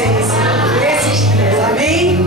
vocês nesses dias. Amém?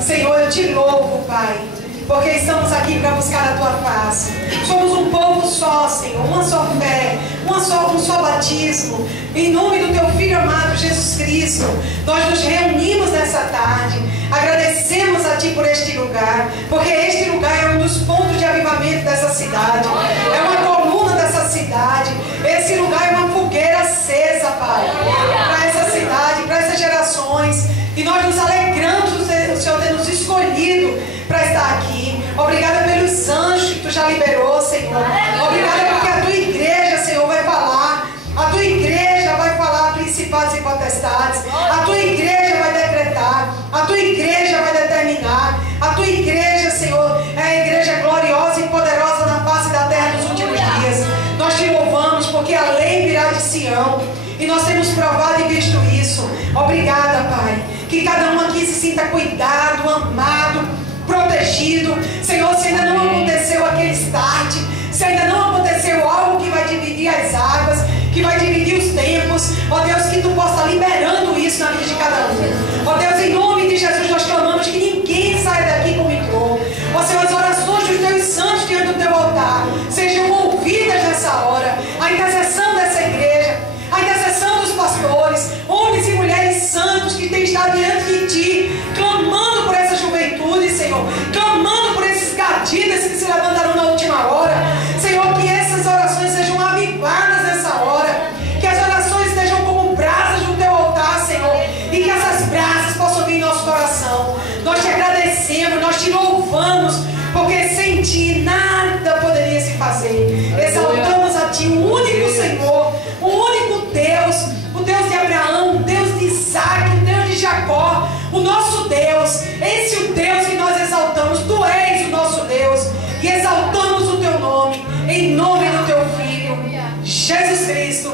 Senhor, eu te louvo, Pai, porque estamos aqui para buscar a tua face. Somos um povo só, Senhor, uma só fé, um só batismo. Em nome do teu Filho amado Jesus Cristo, nós nos reunimos nessa tarde. Agradecemos a ti por este lugar, porque este lugar é um dos pontos de avivamento dessa cidade, é uma coluna dessa cidade. Esse lugar é uma fogueira acesa, Pai, para essa cidade, para essas gerações. E nós nos alegramos do Senhor ter nos escolhido para estar aqui. Obrigada pelos anjos que tu já liberou, Senhor. Obrigada porque a tua igreja, Senhor, vai falar. A tua igreja vai falar principados e potestades. A tua igreja vai decretar. A tua igreja vai determinar. A tua igreja, Senhor, é a igreja gloriosa e poderosa na face da terra nos últimos dias. Nós te louvamos porque a lei virá de Sião. E nós temos provado e visto isso. Obrigada, Pai. Que cada um aqui se sinta cuidado, amado, protegido. Senhor, se ainda não aconteceu aquele start, se ainda não aconteceu algo que vai dividir as águas, que vai dividir os tempos, ó Deus, que tu possa estar liberando isso na vida de cada um. Ó Deus, em nome de Jesus, nós clamamos que ninguém saia daqui como entrou. Ó Senhor, as orações dos teus santos diante do teu altar sejam ouvidas nessa hora. A intercessão dessa igreja, a intercessão dos pastores, homens e mulheres santos que têm estado diante de ti, clamando por essa juventude, Senhor, clamando por esses gadidas que se levantaram na última hora. Senhor, que essas orações sejam avivadas nessa hora, que as orações estejam como brasas no teu altar, Senhor, e que essas brasas possam vir em nosso coração. Nós te agradecemos, nós te louvamos, porque sem ti nada poderia se fazer. Exaltamos a ti, o único Senhor, o único Deus, o Deus de Abraão, o Deus de Isaac, o Deus de Jacó, o nosso Deus. Esse é o Deus que nós exaltamos. Tu és o nosso Deus e exaltamos o teu nome, em nome do teu Filho Jesus Cristo.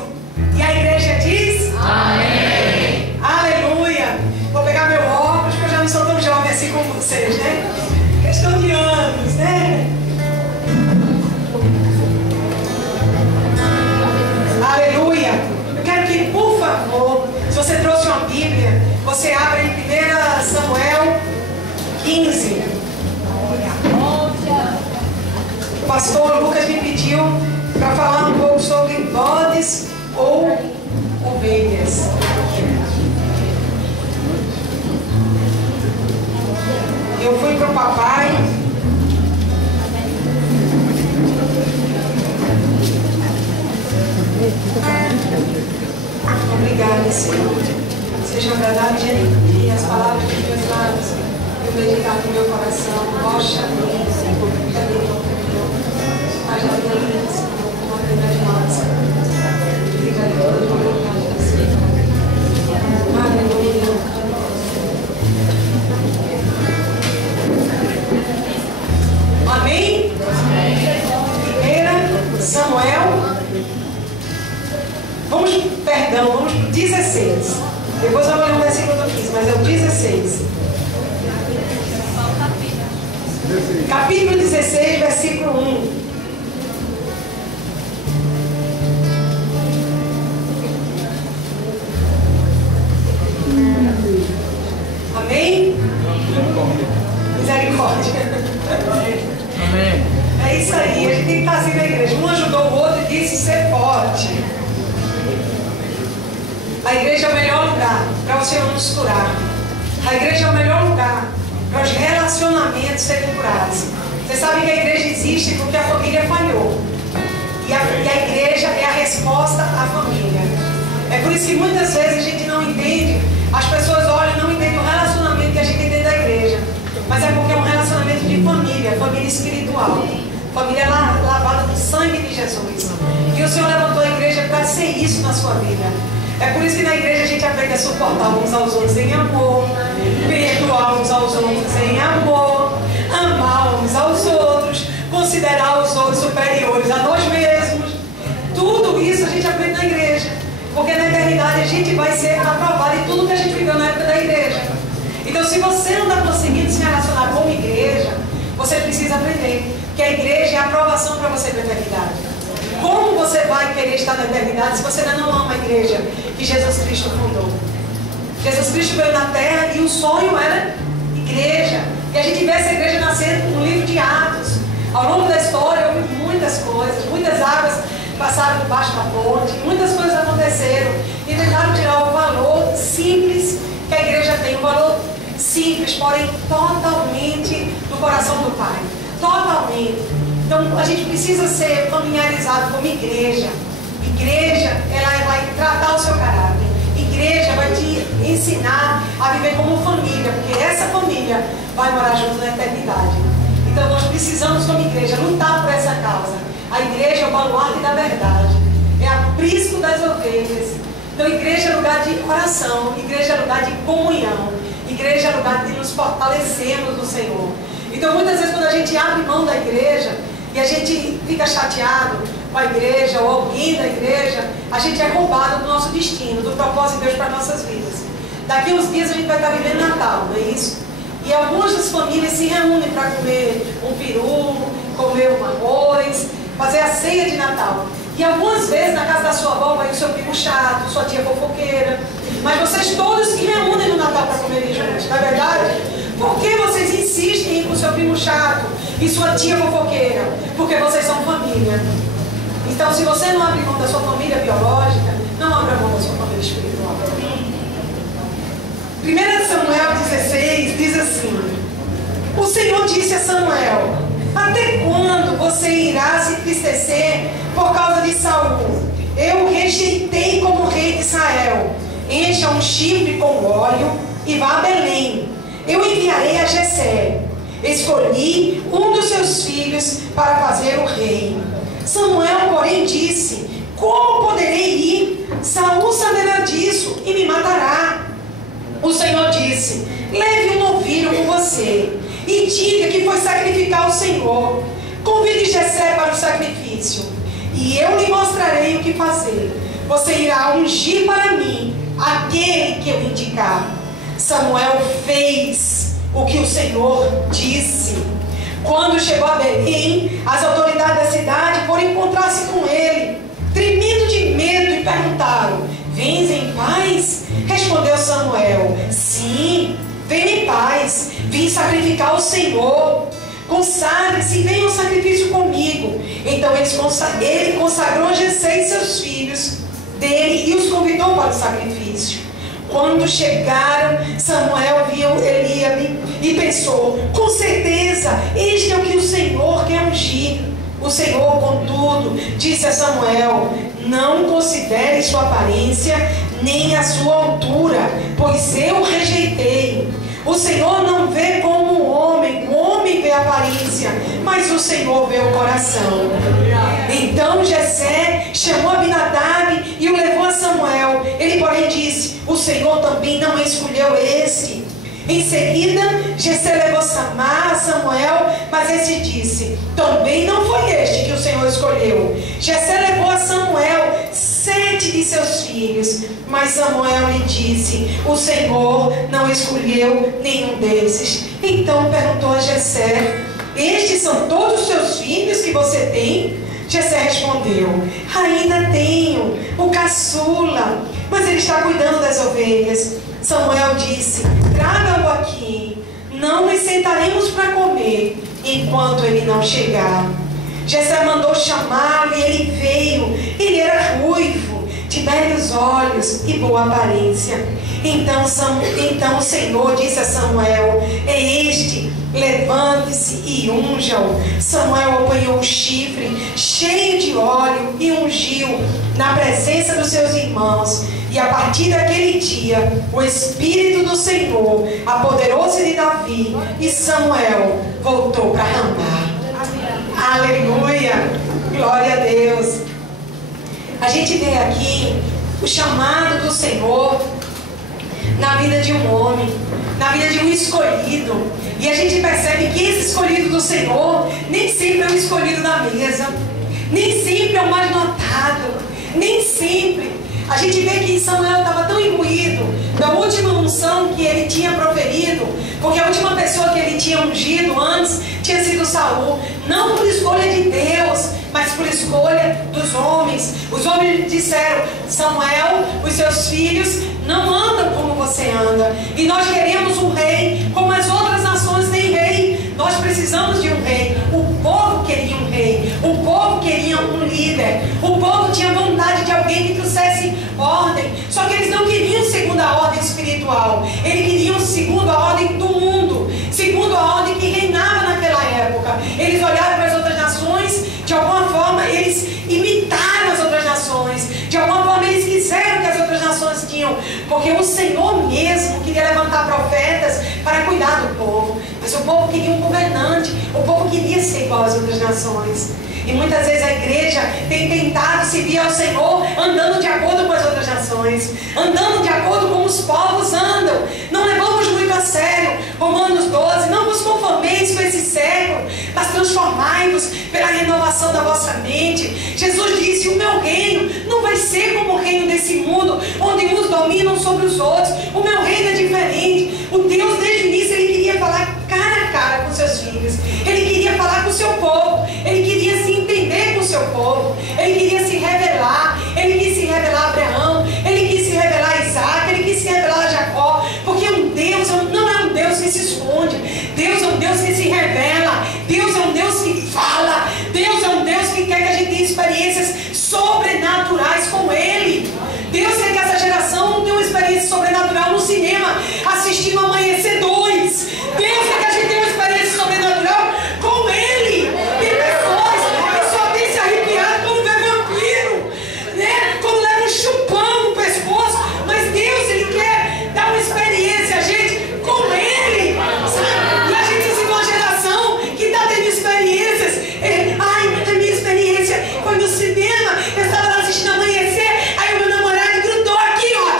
E a igreja diz amém. Aleluia. Vou pegar meu óculos, porque eu já não sou tão jovem assim como vocês, né? Questão de anos, né? Aleluia. Eu quero que, por favor, se você trouxe uma Bíblia, você abra em 1 Samuel 15. O pastor Lucas me pediu para falar um pouco sobre bodes ou ovelhas. Eu fui para o papai. Obrigada, Senhor. Sejam agradáveis diante de mim as palavras dos meus lábios e o meditar do meu coração. Rocha minha, Senhor, faz da minha vida, Senhor, uma vida de massa. Obrigada pela tua vontade, Senhor. Aleluia. Amém? 1 Samuel. Vamos para 16. Depois eu vou ler um versículo do 15, mas é o 16. Capítulo 16, versículo 1. Amém? Misericórdia. Amém. É isso aí, a gente tem que estar assim na igreja. Um ajudou o outro e disse ser forte. A igreja é o melhor lugar para o Senhor nos curar. A igreja é o melhor lugar para os relacionamentos serem curados. Você sabe que a igreja existe porque a família falhou. E a igreja é a resposta à família. É por isso que muitas vezes a gente não entende. As pessoas olham e não entendem o relacionamento que a gente tem dentro da igreja. Mas é porque é um relacionamento de família, família espiritual. Família lavada no sangue de Jesus. E o Senhor levantou a igreja para ser isso na sua vida. É por isso que na igreja a gente aprende a suportar uns aos outros em amor, perdoar uns aos outros em amor, amar uns aos outros, considerar os outros superiores a nós mesmos. Tudo isso a gente aprende na igreja. Porque na eternidade a gente vai ser aprovado em tudo que a gente viveu na época da igreja. Então, se você não está conseguindo se relacionar com a igreja, você precisa aprender que a igreja é a aprovação para você para a eternidade. Como você vai querer estar na eternidade se você ainda não ama a igreja que Jesus Cristo fundou? Jesus Cristo veio na terra e o sonho era igreja. E a gente vê essa igreja nascendo no livro de Atos. Ao longo da história houve muitas coisas, muitas águas passaram por baixo da ponte, muitas coisas aconteceram e tentaram tirar o valor simples que a igreja tem, um valor simples, porém totalmente do coração do Pai. Totalmente. Então a gente precisa ser familiarizado como igreja. Igreja, ela vai tratar o seu caráter. Igreja vai te ensinar a viver como família, porque essa família vai morar junto na eternidade. Então nós precisamos, como igreja, lutar por essa causa. A igreja é o baluarte da verdade, é aprisco das ovelhas. Então igreja é lugar de oração, igreja é lugar de comunhão, igreja é lugar de nos fortalecermos no Senhor. Então muitas vezes quando a gente abre mão da igreja e a gente fica chateado com a igreja ou alguém da igreja, a gente é roubado do nosso destino, do propósito de Deus para nossas vidas. Daqui uns dias a gente vai estar vivendo Natal, não é isso? E algumas das famílias se reúnem para comer um peru, comer um arroz, fazer a ceia de Natal. E algumas vezes na casa da sua avó vai o seu primo chato, sua tia fofoqueira. Mas vocês todos se reúnem no Natal para comer juntos, não é verdade? Por que vocês insistem em ir com o seu primo chato e sua tia fofoqueira? Porque vocês são família. Então, se você não abre mão da sua família biológica, não abra mão da sua família espiritual. 1 Samuel 16 diz assim: o Senhor disse a Samuel: até quando você irá se entristecer por causa de Saul? Eu o rejeitei como rei de Israel. Encha um chifre com óleo e vá a Belém. Eu enviarei a Jessé. Escolhi um dos seus filhos para fazer o rei. Samuel, porém, disse: como poderei ir? Saul saberá disso e me matará. O Senhor disse: leve um novilho com você e diga que foi sacrificar ao Senhor. Convide Jessé para o sacrifício e eu lhe mostrarei o que fazer. Você irá ungir para mim aquele que eu indicar. Samuel fez o que o Senhor disse. Quando chegou a Belém, as autoridades da cidade foram encontrar-se com ele, tremendo de medo, e perguntaram: vens em paz? Respondeu Samuel: sim, venho em paz, vim sacrificar ao Senhor. Consagre-se e venha ao sacrifício comigo. Então ele consagrou Jessé e seus filhos dele e os convidou para o sacrifício. Quando chegaram, Samuel viu Eliabe e pensou: com certeza, este é o que o Senhor quer ungir. O Senhor, contudo, disse a Samuel: não considere sua aparência nem a sua altura, pois eu o rejeitei. O Senhor não vê como o homem vê a aparência, mas o Senhor vê o coração. Então Jessé chamou Abinadab e o levou a Samuel. Ele, porém, disse: o Senhor também não escolheu esse. Em seguida, Jessé levou Samar a Samuel, mas esse disse: também não foi este que o Senhor escolheu. Jessé levou a Samuel 7 de seus filhos, mas Samuel lhe disse: o Senhor não escolheu nenhum desses. Então perguntou a Jessé: estes são todos os seus filhos que você tem? Jessé respondeu: ainda tenho o caçula, mas ele está cuidando das ovelhas. Samuel disse: traga-o aqui, não nos sentaremos para comer enquanto ele não chegar. Jessé mandou chamá-lo e ele veio. Ele era ruivo, de belos olhos e boa aparência. Então o Senhor disse a Samuel: é este, levante-se e unja-o. Samuel apanhou o chifre cheio de óleo e ungiu na presença dos seus irmãos. E a partir daquele dia, o Espírito do Senhor apoderou-se de Davi e Samuel voltou para Ramá. Aleluia! Glória a Deus! A gente vê aqui o chamado do Senhor na vida de um homem, na vida de um escolhido. E a gente percebe que esse escolhido do Senhor nem sempre é o escolhido da mesa, nem sempre é o mais notado, nem sempre. A gente vê que Samuel estava tão imbuído da última unção que ele tinha proferido, porque a última pessoa que ele tinha ungido antes tinha sido Saul, não por escolha de Deus, mas por escolha dos homens. Os homens disseram: Samuel, os seus filhos não andam como você E nós queremos um rei, como as outras nações têm rei. Nós precisamos de um rei. O povo queria um rei. O povo queria um líder. O povo tinha vontade de alguém que trouxesse ordem. Só que eles não queriam segundo a ordem espiritual. Eles queriam segundo a ordem do mundo, segundo a ordem que reinava naquela época. Eles olharam para as outras nações, de alguma forma eles imitaram as outras nações. De alguma forma eles quiseram que as outras nações tinham, porque o Senhor mesmo queria levantar profetas para cuidar do povo. Mas o povo queria um governante. O povo queria ser igual às outras nações. E muitas vezes a igreja tem tentado servir ao Senhor andando de acordo com as outras nações, andando de acordo com os povos andam. Não levamos muito a sério Romanos 12. Não vos conformeis com esse século, mas transformai-vos pela renovação da vossa mente. Jesus disse: o meu reino não vai ser como o reino desse mundo, onde uns dominam sobre os outros. O meu reino é diferente. O Deus, desde o início, Ele queria falar cara a cara com seus filhos. Ele queria falar com o seu povo. Ele queria se entender com o seu povo. Ele queria se revelar. Ele quis se revelar a Abraão. Ele quis se revelar a Isaac. Ele quis se revelar a Jacó. Porque um Deus não é um Deus que se esconde. Deus é um Deus que se revela. Deus é um Deus que fala. Deus é um Deus que quer que a gente tenha experiências sobrenaturais com Ele. Deus quer que essa geração não tenha uma experiência sobrenatural no cinema, assistindo Amanhecer 2. Deus quer que a gente tenha uma experiência sobrenatural com Ele. Tem pessoas que só têm se arrepiado quando vê vampiro, né? Quando leva um chupão no pescoço. Mas Deus, Ele quer dar uma experiência a gente com Ele, sabe? E a gente se vê uma geração que está tendo experiências. Ai, a minha experiência foi no cinema. Eu estava lá assistindo Amanhecer. Aí o meu namorado grudou aqui, ó,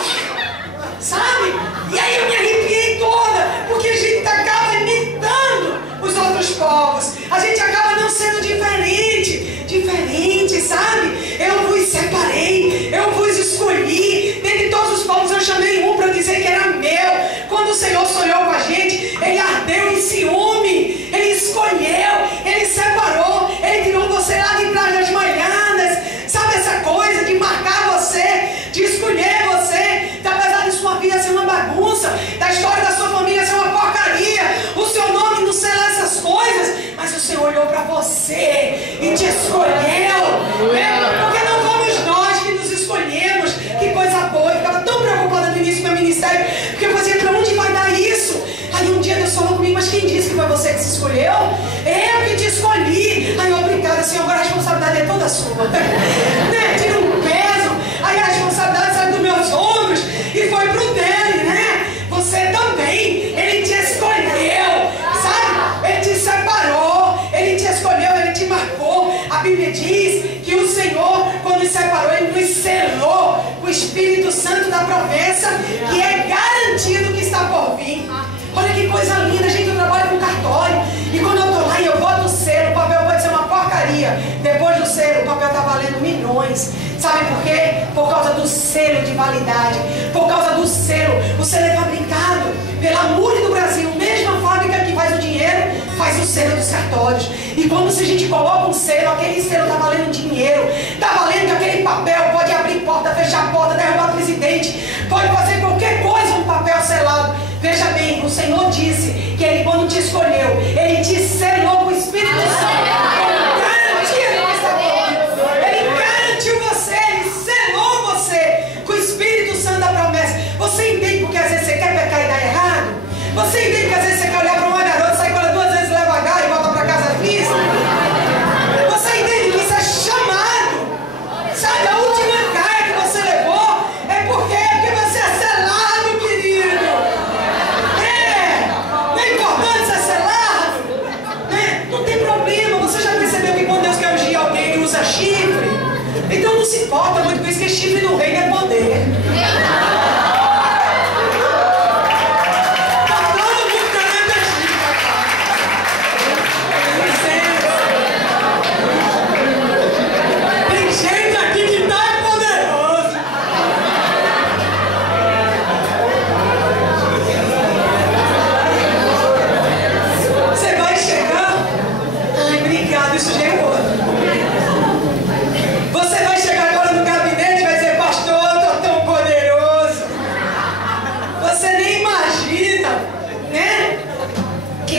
sabe? E aí eu me arrepiei toda, porque a gente acaba imitando os outros povos. A gente acaba não sendo diferente, sabe? Eu vos separei, eu vos escolhi. Dentre todos os povos eu chamei um para dizer que era meu. Quando o Senhor sonhou com a gente, Ele ardeu em ciúme. Ele escolheu, Ele separou. Ele tirou você lá de trás das malhadas. Sabe essa coisa de marcar você, de escolher você, apesar de sua vida ser uma bagunça, da história da sua família ser uma porcaria, o seu nome não ser lá essas coisas, mas o Senhor olhou para você e te escolheu, né? Porque não fomos nós que nos escolhemos. Que coisa boa. Eu ficava tão preocupada no início do meu ministério, porque eu fazia: para onde vai dar isso? Aí um dia Deus falou comigo: mas quem disse que foi você que se escolheu? Eu que te escolhi. Aí eu: obrigada, Senhor, agora a responsabilidade é toda sua. Né? Tira um peso. Aí a responsabilidade sai dos meus ombros e foi pro dele, né? Você também. Ele te escolheu, sabe? Ele te separou. Ele te escolheu, Ele te marcou. A Bíblia diz que o Senhor, quando nos separou, Ele nos selou com o Espírito Santo da promessa, que é garantido que está por vir. Olha que coisa linda, gente. Eu trabalho com cartório, e quando eu estou lá e eu boto o selo, o papel pode ser uma porcaria. Depois do selo, o papel está valendo milhões. Sabe por quê? Por causa do selo de validade. Por causa do selo. O selo é fabricado pela MURI do Brasil. Mesma fábrica que faz o dinheiro, faz o selo dos cartórios. E quando se a gente coloca um selo, aquele selo está valendo dinheiro. Está valendo que aquele papel pode abrir porta, fechar porta, derrubar presidente. Pode fazer qualquer coisa um papel selado. Veja bem, o Senhor disse que Ele, quando te escolheu, Ele te selou com o Espírito Santo. Garantia que está por vir. Ele garantiu você, Ele selou você com o Espírito Santo da promessa. Você entende porque às vezes você quer pecar e dar errado? Você entende que às vezes você quer olhar para uma garota, sai com ela 2 vezes, leva H e volta para casa vista? Você entende que isso é chamado? Sabe, a última cara que você levou é porque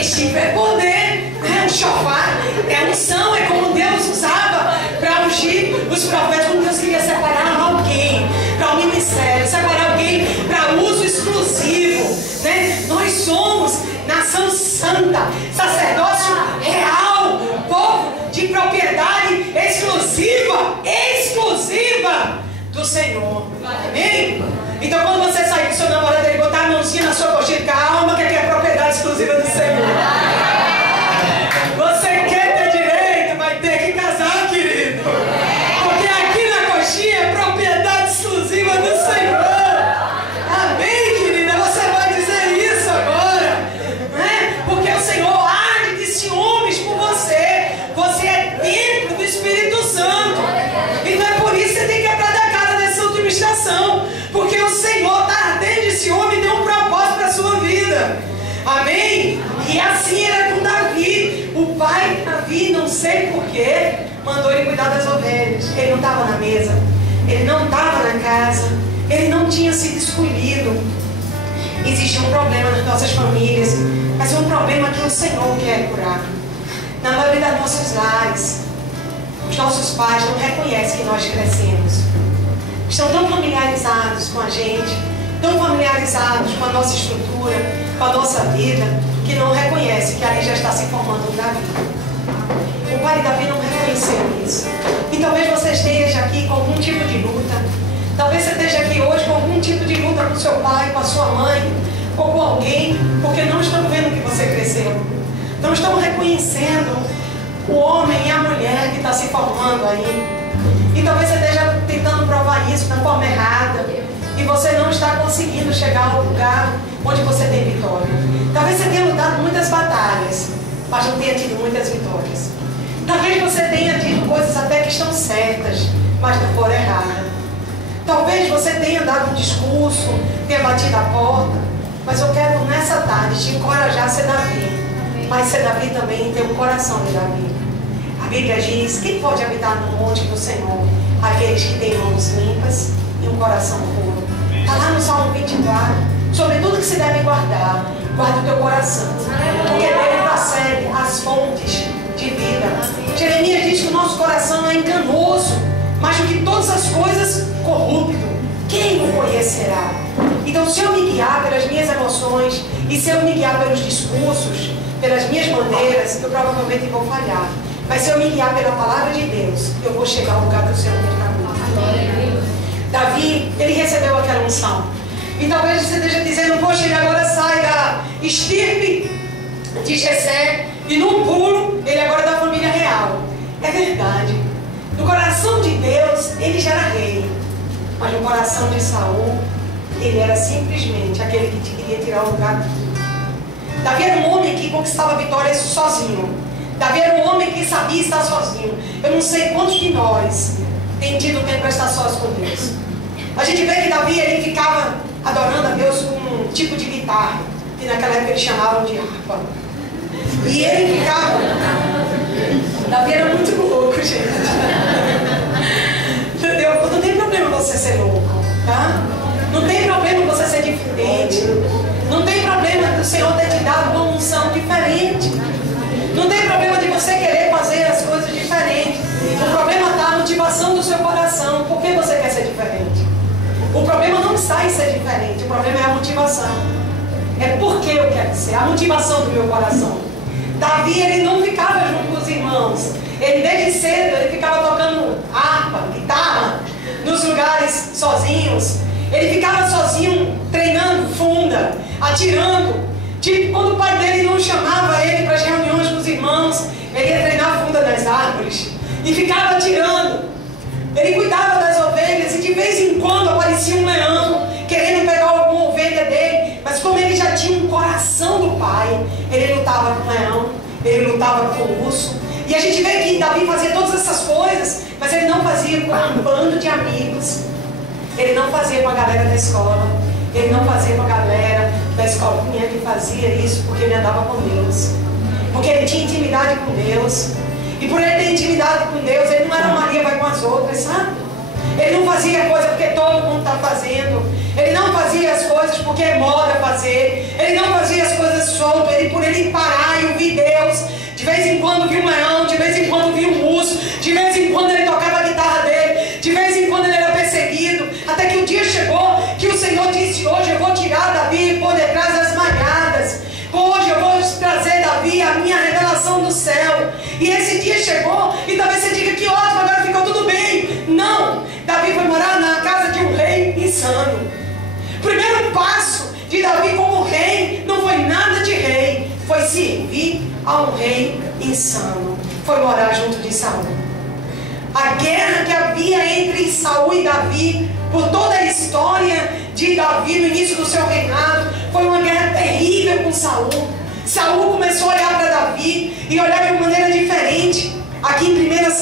chifre é poder, é um chofar, é unção, é como Deus usava para ungir os profetas. Como Deus queria separar alguém para o ministério, separar alguém para uso exclusivo, né? Nós somos nação santa, sacerdócio real, povo de propriedade exclusiva do Senhor. Amém? Então quando você sair do seu namorado e botar a mãozinha na sua coxinha, calma, que aqui é propriedade exclusiva do Senhor. Você quer ter direito, vai ter que casar, querido. Porque aqui na coxinha é propriedade exclusiva do Senhor. Amém, querida? Você vai dizer isso agora, né? Porque o Senhor arde de ciúmes por você. Você é templo do Espírito Santo. Então é por isso que você tem que quebrar da cara nessa última estação. Porque o Senhor está ardendo de ciúme e tem um propósito para a sua vida. Amém? E assim era com Davi. O pai de Davi, não sei porquê, mandou ele cuidar das ovelhas. Ele não estava na mesa, ele não estava na casa, ele não tinha sido escolhido. Existe um problema nas nossas famílias, mas é um problema que o Senhor quer curar. Na maioria dos nossos lares, os nossos pais não reconhecem que nós crescemos. Estão tão familiarizados com a gente, tão familiarizados com a nossa estrutura, com a nossa vida, que não reconhecem que ali já está se formando um Davi. O pai de Davi não reconheceu isso. E talvez você esteja aqui com algum tipo de luta. Talvez você esteja aqui hoje com algum tipo de luta com seu pai, com a sua mãe, ou com alguém, porque não estão vendo que você cresceu. Não estão reconhecendo o homem e a mulher que está se formando aí. E talvez você esteja tentando provar isso da forma errada. E você não está conseguindo chegar ao lugar onde você tem vitória. Talvez você tenha lutado muitas batalhas, mas não tenha tido muitas vitórias. Talvez você tenha tido coisas até que estão certas, mas não foram erradas. Talvez você tenha dado um discurso, tenha batido a porta, mas eu quero nessa tarde te encorajar a ser Davi. Mas ser Davi também tem um coração de Davi. A Bíblia diz: quem pode habitar no monte do Senhor? Aqueles que têm mãos limpas e um coração puro. Está lá no Salmo 24. Sobre tudo que se deve guardar, guarda o teu coração, porque dele procede as fontes de vida. Jeremias diz que o nosso coração é enganoso, mais do que todas as coisas, corrupto. Quem o conhecerá? Então, se eu me guiar pelas minhas emoções e se eu me guiar pelos discursos, pelas minhas maneiras, eu provavelmente vou falhar. Mas se eu me guiar pela palavra de Deus, eu vou chegar ao lugar que o Senhor me encaminhou. Davi, ele recebeu aquela unção. E talvez você esteja dizendo: poxa, ele agora sai da estirpe de Jessé e num pulo, ele agora é da família real. É verdade. No coração de Deus, ele já era rei. Mas no coração de Saul, ele era simplesmente aquele que queria tirar o lugar dele. Davi era um homem que conquistava vitórias sozinho. Davi era um homem que sabia estar sozinho. Eu não sei quantos de nós tem tido tempo para estar sós com Deus. A gente vê que Davi, ele ficava adorando a Deus com um tipo de guitarra, que naquela época eles chamavam de harpa. E ele ficava... Davi era muito louco, gente. Entendeu? Não tem problema você ser louco, tá? Não tem problema você ser diferente. Não tem problema do Senhor ter te dado uma unção diferente. Não tem problema de você querer fazer as coisas diferentes. O problema está na motivação do seu coração. Por que você quer ser diferente? O problema não está em ser diferente. O problema é a motivação. É porque eu quero ser. A motivação do meu coração. Davi, ele não ficava junto com os irmãos. Ele desde cedo, ele ficava tocando harpa, guitarra, nos lugares sozinhos. Ele ficava sozinho, treinando funda, atirando. Tipo, quando o pai dele não chamava ele para as reuniões com os irmãos, ele ia treinar funda nas árvores. E ficava atirando. Ele cuidava das ovelhas e de vez em quando aparecia um leão querendo pegar alguma ovelha dele. Mas como ele já tinha um coração do pai, ele lutava com o leão, ele lutava com o urso. E a gente vê que Davi fazia todas essas coisas, mas ele não fazia com um bando de amigos. Ele não fazia com a galera da escola. Ele não fazia com a galera da escolinha que fazia isso porque ele andava com Deus. Porque ele tinha intimidade com Deus. E por ele ter intimidade com Deus, ele não era Maria vai com as outras, sabe? Ele não fazia coisa porque todo mundo está fazendo. Ele não fazia as coisas porque é moda fazer. Ele não fazia as coisas solto. Por ele parar e ouvir Deus. De vez em quando via um leão, de vez em quando via um urso, de vez em quando ele tocava a guitarra dele, de vez em quando ele era perseguido, até que o dia chegou que o Senhor disse: hoje eu vou tirar Davi por detrás das malhadas, hoje eu vou trazer Davi a minha revelação do céu. E esse dia chegou, e talvez você diga: que ótimo, agora ficou tudo bem. Não, Davi foi morar na casa de um rei insano. O primeiro passo de Davi como rei não foi nada de rei, foi servir a um rei insano, foi morar junto de Saul. A guerra que havia entre Saul e Davi, por toda a história de Davi no início do seu reinado, foi uma guerra terrível com Saul. Saul começou a olhar para Davi e olhar de uma maneira diferente. Aqui em 1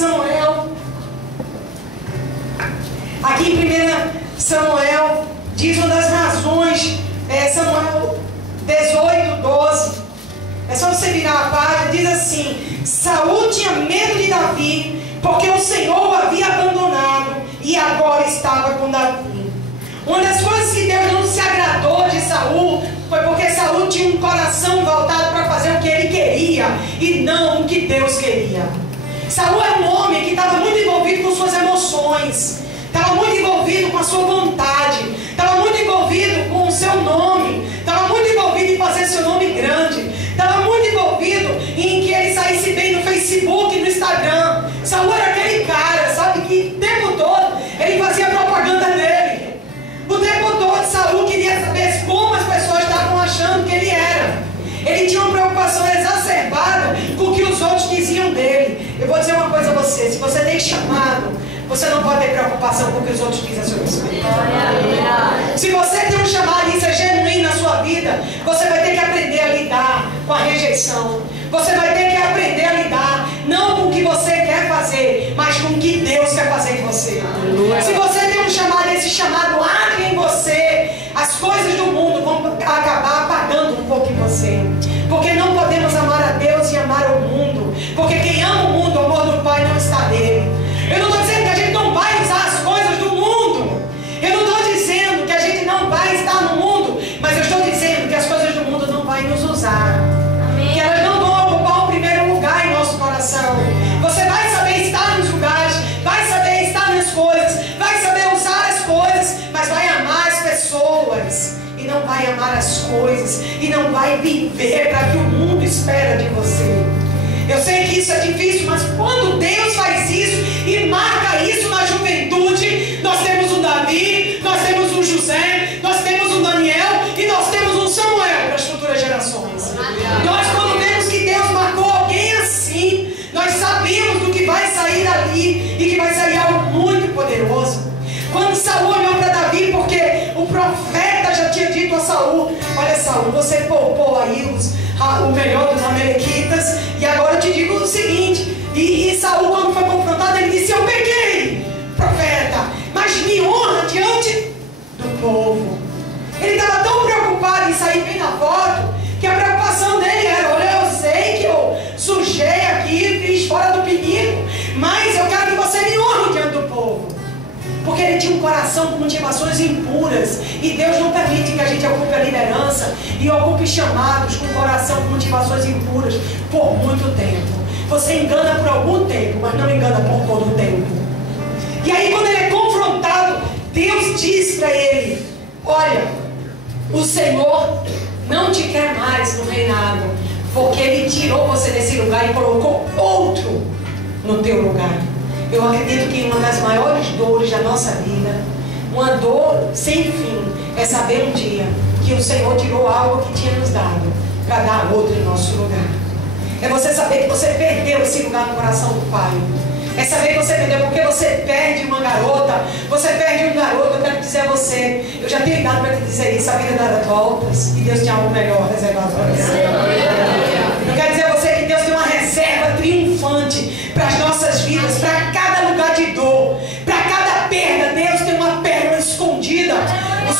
Samuel, diz uma das razões, Samuel 18:12. É só você virar a página, diz assim: Saul tinha medo de Davi, porque o Senhor o havia abandonado e agora estava com Davi. Uma das coisas que Deus não se agradou de Saul foi porque Saul tinha um coração voltado para fazer o que ele queria e não o que Deus queria. Saul era um homem que estava muito envolvido com suas emoções, estava muito envolvido com a sua vontade, estava muito envolvido com o seu nome, estava muito envolvido em fazer seu nome grande, estava muito envolvido em que ele saísse bem no Facebook e no Instagram. Saul era aquele cara, sabe, que o tempo todo ele fazia propaganda dele. O tempo todo Saul queria saber como as pessoas estavam achando que ele era. Ele tinha uma preocupação exacerbada com o que os outros diziam dele. Eu vou dizer uma coisa a você: se você tem chamado, você não pode ter preocupação com o que os outros dizem a seu respeito. Se você tem um chamado e isso é genuíno na sua vida, você vai ter que aprender a lidar com a rejeição. Você vai ter que aprender a lidar não com o que você quer fazer, mas com o que Deus quer fazer em você. Se você tem um chamado e esse chamado arde em você, as coisas do mundo vão acabar apagando um pouco em você. Porque não podemos amar a Deus e amar o mundo. Porque quem ama o mundo, o amor do Pai não está nele. Eu não estou dizendo que a gente não vai usar as coisas do mundo. Eu não estou dizendo que a gente não vai estar no mundo. Mas eu estou dizendo que as coisas do mundo não vão nos usar. Amém. Que elas não vão ocupar o primeiro lugar em nosso coração. Você vai saber estar nos lugares, vai saber estar nas coisas, vai saber usar as coisas, mas vai amar as pessoas. E não vai amar as coisas. E não vai viver para que o mundo espera de você. Eu sei que isso é difícil, mas quando Deus faz isso e marca isso na juventude, nós temos um Davi, nós temos um José, nós temos um Daniel e nós temos um Samuel para as futuras gerações. Nós, quando vemos que Deus marcou alguém assim, nós sabemos do que vai sair dali e que vai sair algo muito poderoso. Quando Saul olhou para Davi, porque o profeta já tinha dito a Saul: olha, Saul, você poupou aí o melhor dos amalequitas, e agora eu te digo o seguinte. E Saul, quando foi confrontado, ele disse: eu pequei, profeta, mas me honra diante do povo. Ele estava tão preocupado em sair bem na foto, que a preocupação dele era: olha, eu sei que eu sujei aqui, fiz fora do pinico, mas eu quero que você me honre diante do povo. Porque ele tinha um coração com motivações impuras. E Deus não permite que a gente ocupe a liderança e ocupe chamados com coração com motivações impuras por muito tempo. Você engana por algum tempo, mas não engana por todo o tempo. E aí, quando ele é confrontado, Deus diz para ele: olha, o Senhor não te quer mais no reinado, porque Ele tirou você desse lugar e colocou outro no teu lugar. Eu acredito que uma das maiores dores da nossa vida, uma dor sem fim, é saber um dia que o Senhor tirou algo que tinha nos dado para dar outro em nosso lugar. É você saber que você perdeu esse lugar no coração do Pai. É saber que você perdeu, porque você perde uma garota, você perde um garoto. Eu quero dizer a você, eu já tenho idade para te dizer isso: a vida dá voltas e Deus tem algo melhor reservado para você. Eu quero dizer a você que Deus tem uma reserva triunfante para as nossas vidas, para cada lugar de dor, para cada perda. Deus tem uma pérola escondida no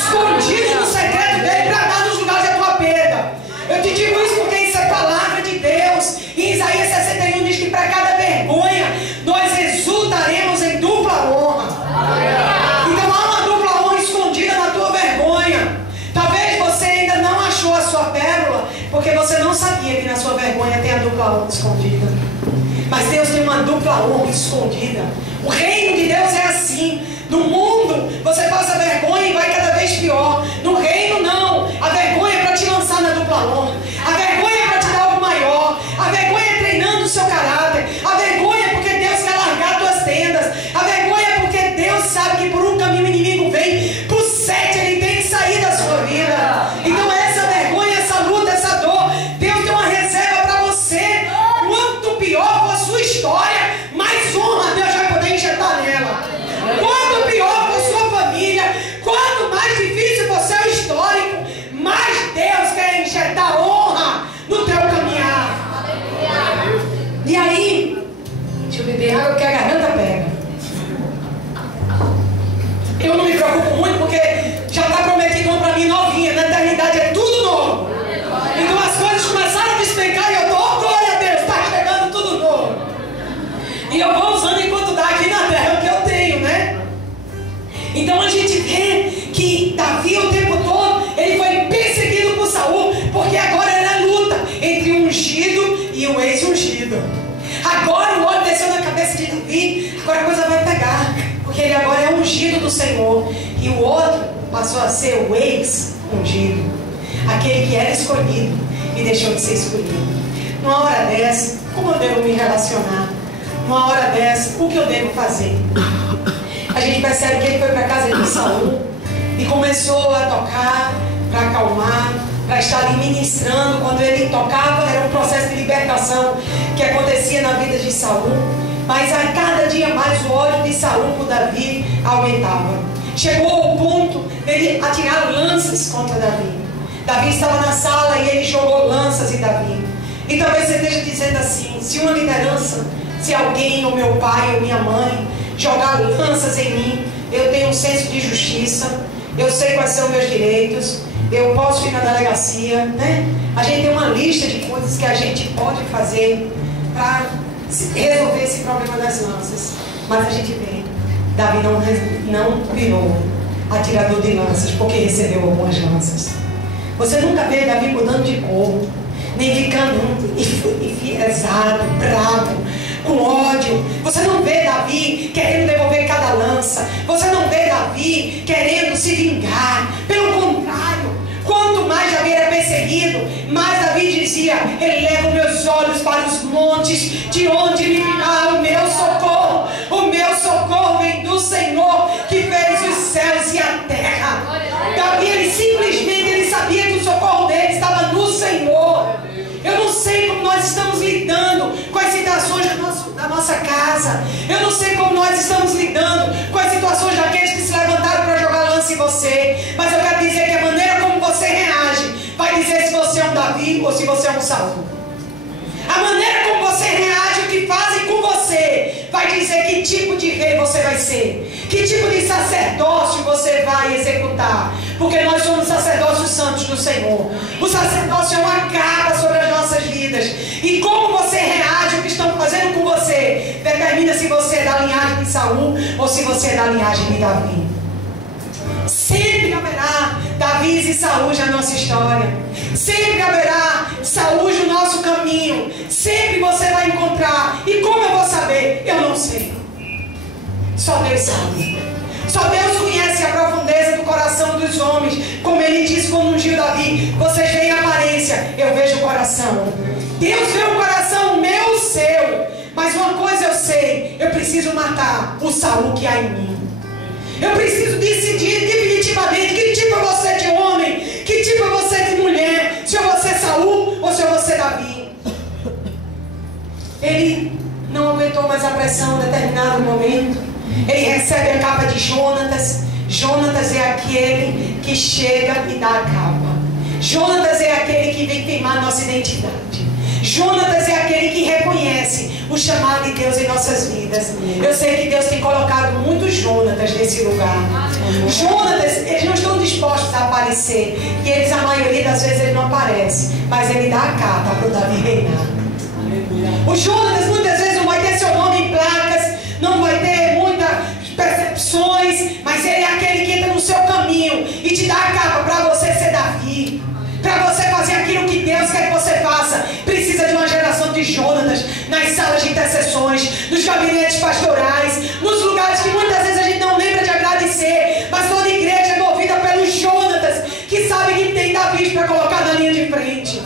secreto dele, para dar nos lugares da tua perda. Eu te digo isso porque isso é palavra de Deus. Em Isaías 61 diz que para cada vergonha nós exultaremos em dupla honra. porque você não sabia que na sua vergonha tem a dupla honra escondida. Mas Deus tem uma dupla honra escondida. O reino de Deus é assim. No mundo, você passa vergonha e vai cada vez pior. No reino, não. A vergonha é para te lançar na dupla honra. A vergonha é para te dar algo maior. A vergonha é treinando o seu caráter. A vergonha é porque Deus quer largar tuas tendas. A vergonha é porque Deus sabe que por um caminho o inimigo vem, por 7 ele tem que sair da sua vida. Então essa vergonha, essa luta, essa dor, Deus tem uma reserva para você. Quanto pior for a sua história, mais honra Deus vai poder injetar nela. Quanto pior for sua família, quanto mais difícil for seu histórico, mais Deus quer injetar honra no teu caminhar. E aí, deixa eu beber água que a garganta pega. Eu não me preocupo muito porque já está prometido uma para mim novinha. Na eternidade é tudo novo. Então as coisas começaram a despencar e eu estou, oh, glória a Deus, está chegando tudo novo. E eu vou usando enquanto dá aqui na terra o que eu tenho, né? Então a gente vê que Davi o tempo todo, ele foi perseguido por Saul, porque agora era luta entre o ungido e o ex-ungido. Agora o óleo desceu na cabeça de Davi, agora a coisa vai pegar, porque ele agora é ungido do Senhor. E o outro passou a ser o ex-ungido, aquele que era escolhido e deixou de ser escolhido. Numa hora dessa, como eu devo me relacionar? Numa hora dessa, o que eu devo fazer? A gente percebe que ele foi para a casa de Saul e começou a tocar para acalmar, para estar ali ministrando. Quando ele tocava, era um processo de libertação que acontecia na vida de Saul. Mas a cada dia mais o ódio de Saul por Davi aumentava. Chegou ao ponto dele atirar lanças contra Davi. Davi estava na sala e ele jogou lanças em Davi. E talvez você esteja dizendo assim: se uma liderança, se alguém, ou meu pai, ou minha mãe, jogar lanças em mim, eu tenho um senso de justiça, eu sei quais são meus direitos, eu posso ir na delegacia, né? A gente tem uma lista de coisas que a gente pode fazer para resolver esse problema das lanças. Mas a gente vê, Davi não virou atirador de lanças porque recebeu algumas lanças. Você nunca vê Davi mudando de cor, nem ficando enfiesado, bravo, com ódio. Você não vê Davi querendo devolver cada lança. Você não vê Davi querendo se vingar. Pelo contrário, quanto mais Davi era perseguido, mais Davi dizia: elevo meus olhos para os montes, de onde me virá o meu socorro. O meu socorro vem do Senhor, que fez os céus e a terra. Davi, ele sabia que o socorro dele estava no Senhor. Eu não sei como nós estamos lidando com as situações da nossa casa. Eu não sei como nós estamos lidando com as situações daqueles que se levantaram para jogar lança em você. Mas eu quero dizer que a maneira como você reage vai dizer se você é um Davi ou se você é um Saul. A maneira como você reage, o que fazem com você, vai dizer que tipo de rei você vai ser, que tipo de sacerdócio você vai executar. Porque nós somos sacerdócios santos do Senhor. O sacerdócio é uma capa sobre as nossas vidas. E como você reage, o que estão fazendo com você, determina se você é da linhagem de Saul ou se você é da linhagem de Davi. Sempre haverá Davi e Saul na nossa história. Sempre haverá Saul no nosso caminho. Sempre você vai encontrar. E como eu vou saber? Eu não sei. Só Deus sabe. Só Deus conhece a profundeza do coração dos homens. Como ele disse quando ungiu Davi: vocês veem a aparência, eu vejo o coração. Deus vê o coração meu, o seu. Mas uma coisa eu sei: eu preciso matar o Saul que há em mim. Eu preciso decidir definitivamente que tipo é você de homem, que tipo é você de mulher, se eu vou ser Saul ou se eu vou ser Davi. Ele não aguentou mais a pressão em determinado momento. Ele recebe a capa de Jonatas. Jonatas é aquele que chega e dá a capa. Jonatas é aquele que vem queimar a nossa identidade. Jonatas é aquele que reconhece o chamado de Deus em nossas vidas. Eu sei que Deus tem colocado muitos Jonatas nesse lugar. Jonatas, eles não estão dispostos a aparecer. E eles, a maioria das vezes, ele não aparece. Mas ele dá a carta para o Davi reinar. O Jonatas muitas vezes não vai ter seu nome em placas, não vai ter muitas percepções, mas ele é aquele que entra no seu caminho e te dá a capa para você ser Davi, para você fazer aquilo que Deus quer que você intercessões, nos gabinetes pastorais, nos lugares que muitas vezes a gente não lembra de agradecer, mas toda igreja é movida pelos Jonatas, que sabem que tem Davi para colocar na linha de frente.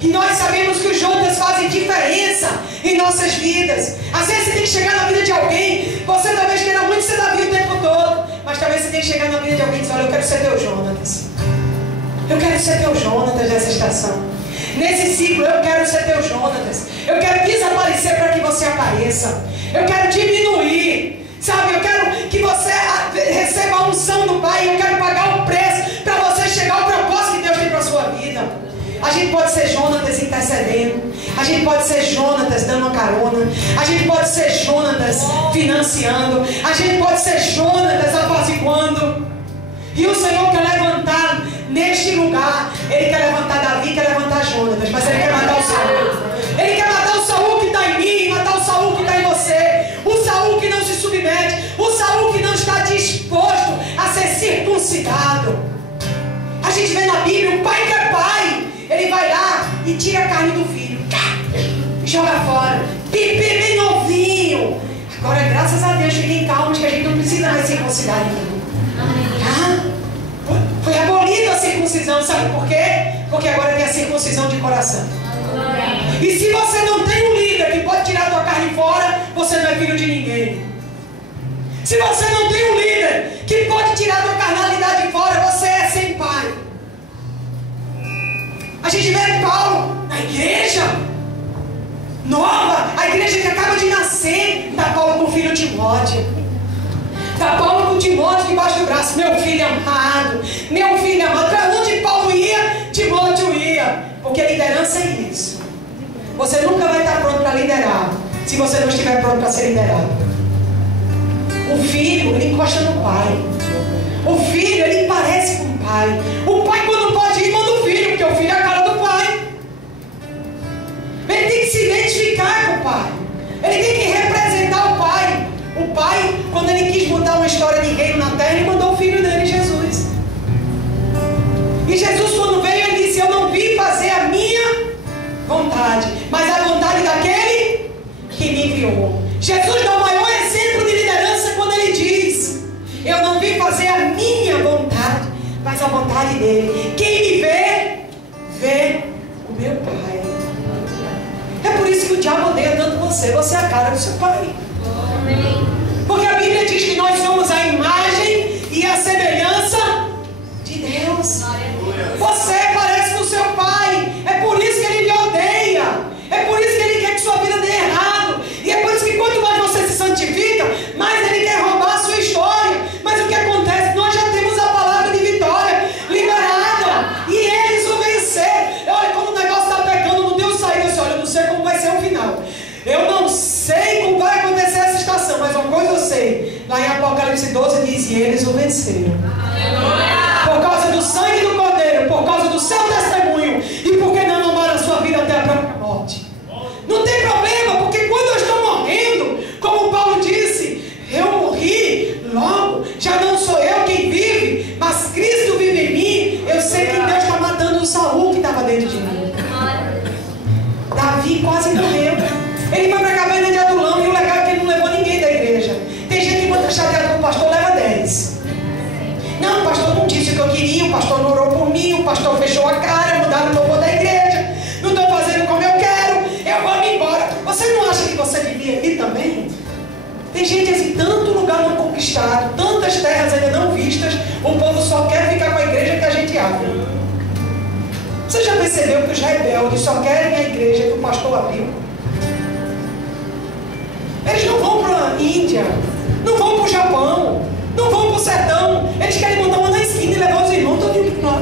E nós sabemos que os Jonatas fazem diferença em nossas vidas. Às vezes você tem que chegar na vida de alguém, você talvez queira muito ser Davi o tempo todo, mas talvez você tenha que chegar na vida de alguém e dizer: olha, eu quero ser teu Jonatas. Eu quero ser teu Jonatas dessa estação. Nesse ciclo eu quero ser teu Jonatas. Eu quero desaparecer para que você apareça. Eu quero diminuir. Sabe, eu quero que você receba a unção do Pai. Eu quero pagar o preço para você chegar ao propósito que Deus tem para a sua vida. A gente pode ser Jonatas intercedendo. A gente pode ser Jonatas dando uma carona. A gente pode ser Jonatas financiando. A gente pode ser Jonatas apaziguando. E o Senhor quer levantar neste lugar. Ele quer levantar Davi, quer levantar Jonatas. Mas Ele quer matar o Saul. Ele quer matar o Saul que está em mim, matar o Saul que está em você. O Saul que não se submete. O Saul que não está disposto a ser circuncidado. A gente vê na Bíblia um pai que é pai. Ele vai lá e tira a carne do filho. Joga fora. Bebê bem novinho. Agora, graças a Deus, fiquem calmos que a gente não precisa mais circuncidar ninguém. Foi abolida a circuncisão, sabe por quê? Porque agora tem a circuncisão de coração. E se você não tem um líder que pode tirar a tua carne fora, você não é filho de ninguém. Se você não tem um líder que pode tirar a tua carnalidade fora, você é sem pai. A gente vê Paulo na igreja nova, a igreja que acaba de nascer, dá Paulo com o filho Timóteo. Dá Paulo com Timóteo debaixo do braço. Meu filho amado, meu filho amado. Para onde Paulo ia, Timóteo ia. Porque liderança é isso. Você nunca vai estar pronto para liderar se você não estiver pronto para ser liderado. O filho, ele encosta no pai. O filho, ele parece com o pai. O pai, quando pode ir, manda o filho, porque o filho é a cara do pai. Ele tem que se identificar com o pai. Ele tem que representar o pai. O pai, quando ele quis mudar uma história de reino na terra, ele mandou o filho dele, Jesus. E Jesus, quando veio, ele disse: eu não vim fazer a minha vontade, mas a vontade daquele que me enviou. Jesus dá o maior exemplo de liderança quando ele diz: eu não vim fazer a minha vontade, mas a vontade dele. Quem me vê, vê o meu Pai. É por isso que o diabo odeia tanto você. Você é a cara do seu pai. Porque a Bíblia diz que nós somos a imagem e a semelhança de Deus. Você parece com o seu pai. É por isso que ele lhe odeia. É por isso que ele quer que sua vida dê errado. E é por isso que quanto mais você se santifica, mais ele quer roubar a sua história. Mas o que acontece? Nós já temos a palavra de vitória liberada. E eles o venceram. Olha, quando o negócio está pegando, não deu saída. Olha, eu não sei como vai ser o final. Eu não sei como vai acontecer essa estação, mas uma coisa eu sei. Lá em Apocalipse 12 diz: e eles o venceram. Por causa do sangue do Cordeiro, por causa do seu testemunho, e porque não amaram a sua vida até a própria morte. Não tem problema, porque quando eu estou morrendo, como Paulo disse, eu morri, logo, já não sou eu quem vive, mas Cristo vive em mim. Eu sei que Deus está matando o Saul que estava dentro de mim. Davi quase morreu. Ele foi para a caverna de Adulão, e o legal é que ele não levou ninguém da igreja. Tem gente que quando está chateado com o pastor, leva 10. Não, o pastor não disse o que eu queria, o pastor não orou por mim, o pastor fechou a cara, mudaram o louvor da igreja, não estou fazendo como eu quero, eu vou me embora. Você não acha que você devia ir também? Tem gente assim, tanto lugar não conquistado, tantas terras ainda não vistas, o povo só quer ficar com a igreja que a gente abre. Você já percebeu que os rebeldes só querem a igreja que o pastor abriu? Eles não vão para a Índia, não vão para o Japão, não vão para o sertão. Eles querem montar uma na esquina e levar os irmãos todos para lá.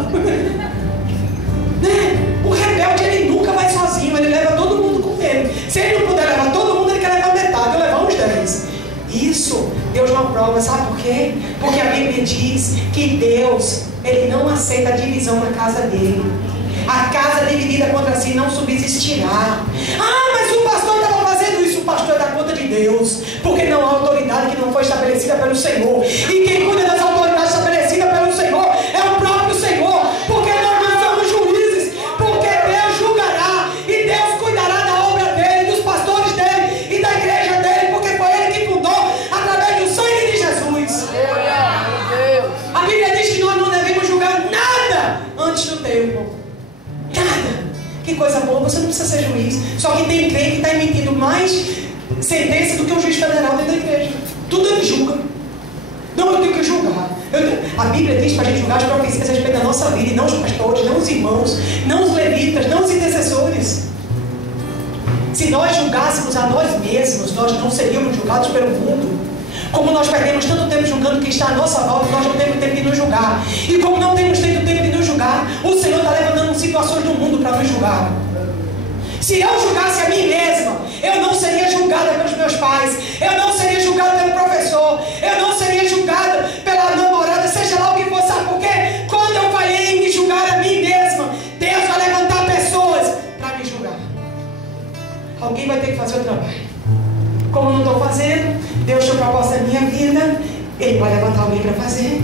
Né? O rebelde, ele nunca vai sozinho, ele leva todo mundo com ele. Se ele não puder levar todo mundo, ele quer levar metade, ou levar uns 10. Isso Deus não aprova, sabe por quê? Porque a Bíblia diz que Deus, ele não aceita a divisão na casa dele. A casa dividida contra si não subsistirá. Ah, mas o pastor estava fazendo isso. O pastor é da conta de Deus, porque não há autoridade que não foi estabelecida pelo Senhor. E quem cuida das autoridades estabelecidas pelo Senhor é o próprio Senhor. Porque nós não somos juízes, porque Deus julgará e Deus cuidará da obra dele, dos pastores do tempo. Nada. Que coisa boa, você não precisa ser juiz. Só que tem crente que está emitindo mais sentença do que o juiz federal dentro da igreja. Tudo ele julga. Não, eu tenho que julgar. A Bíblia diz para a gente julgar as profecias a respeito da nossa vida, e não os pastores, não os irmãos, não os levitas, não os intercessores. Se nós julgássemos a nós mesmos, nós não seríamos julgados pelo mundo. Como nós perdemos tanto tempo julgando quem está à nossa volta, nós não temos tempo de nos julgar. E como não temos tido tempo de nos julgar, o Senhor está levantando situações do mundo para nos julgar. Se eu julgasse a mim mesma, eu não seria julgada pelos meus pais, eu não seria julgada pelo professor, eu não seria julgada pela namorada, seja lá o que for. Sabe por quê? Quando eu falhei em me julgar a mim mesma, Deus vai levantar pessoas para me julgar. Alguém vai ter que fazer o trabalho. Como eu não estou fazendo, Deus tem proposta na minha vida, Ele vai levantar alguém para fazer.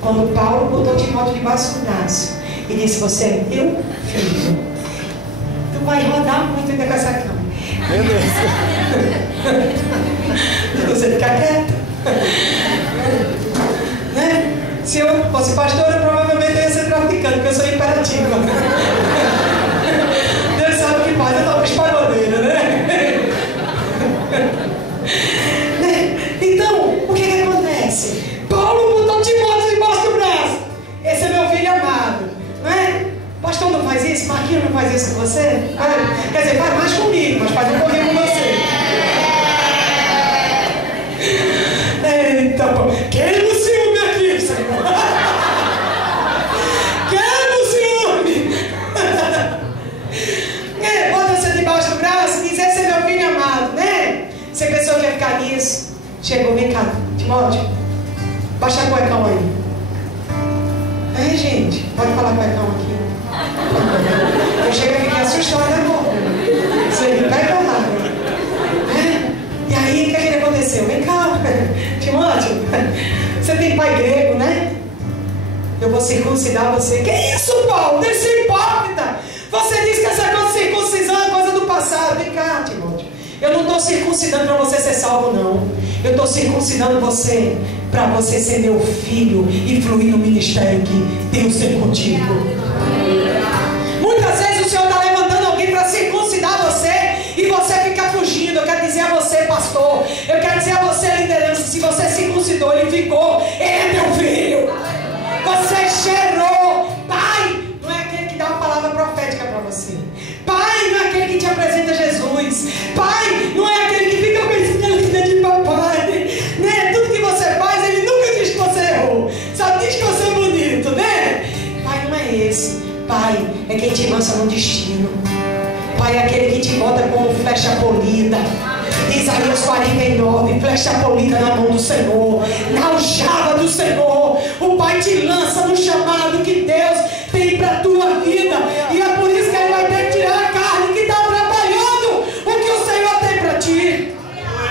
Quando Paulo botou Timóteo debaixo do braço e disse: você é meu filho, tu vai rodar muito ainda com essa cama. Meu Deus. Você fica quieto. Né? Se eu fosse pastora, provavelmente eu ia ser traficante, porque eu sou imperativa. Deus sabe o que faz, eu talvez pagodeira, né? Então, o que acontece? Paulo botou Timóteo debaixo do braço. Esse é meu filho amado, não é? Pastor não faz isso? Marquinhos não faz isso com você? Quer dizer, faz mais comigo, mas faz um pouquinho com você. Eita, pô. Queima o ciúme aqui, Senhor. Queima o ciúme. Bota você debaixo do braço e diz: esse é meu filho amado, né? Você pensou que ia ficar nisso? Chegou, vem cá, Timóteo, baixa a cuecão aí. Gente, pode falar cuecão aqui. Eu chego a ficar assustada agora. Você me pega lá. E aí, o que aconteceu? Vem cá, Timóteo, você tem pai grego, né? Eu vou circuncidar você. Que isso, Paulo? Deixa ser hipócrita. Você disse que essa coisa de circuncisão é coisa do passado. Vem cá, Timóteo. Eu não estou circuncidando para você ser salvo, não. Eu estou circuncidando você para você ser meu filho e fluir no ministério que Deus tem contigo. Muitas vezes o Senhor está levantando alguém para circuncidar você e você fica fugindo. Eu quero dizer a você, pastor, eu quero dizer a você, liderança, se você circuncidou, ele ficou, ele é meu filho. Você gerou. Pai não é aquele que dá uma palavra profética para você. Pai não é aquele que te apresenta Jesus. Pai não é aquele que fica pensando na vida de papai, né? Tudo que você faz, ele nunca diz que você errou, só diz que você é bonito, né? Pai não é esse. Pai é quem te lança no destino. Pai é aquele que te bota como flecha polida. Isaías 49, flecha polida na mão do Senhor, na aljava do Senhor. O Pai te lança no chamado que Deus tem para a tua vida. E é por isso que Ele vai ter que tirar a carne que está atrapalhando o que o Senhor tem para ti.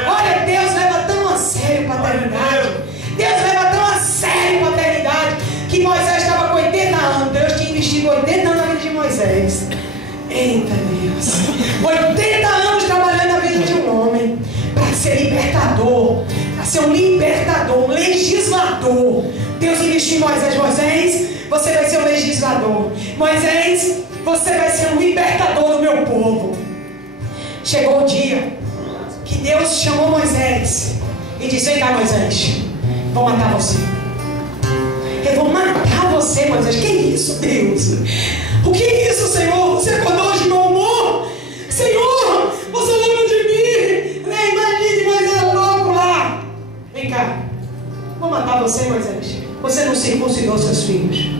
Olha, Deus leva tão a sério a paternidade. Deus leva tão a sério a paternidade que Moisés estava com 80 anos. Deus tinha investido 80 anos na vida de Moisés. Eita Deus, 80 anos trabalhando na vida de um homem para ser libertador, para ser um libertador, um legislador. Deus investiu em Moisés. Moisés, você vai ser um legislador. Moisés, você vai ser um libertador do meu povo. Chegou o dia que Deus chamou Moisés e disse: vem cá, Moisés, vou matar você. Eu vou matar você, Moisés. Que isso, Deus? O que é isso, Senhor? Você acordou hoje de meu amor? Senhor, você lembra de mim? Imagine Moisés louco lá. Vem cá, vou matar você, Moisés. Você não circuncidou seus filhos.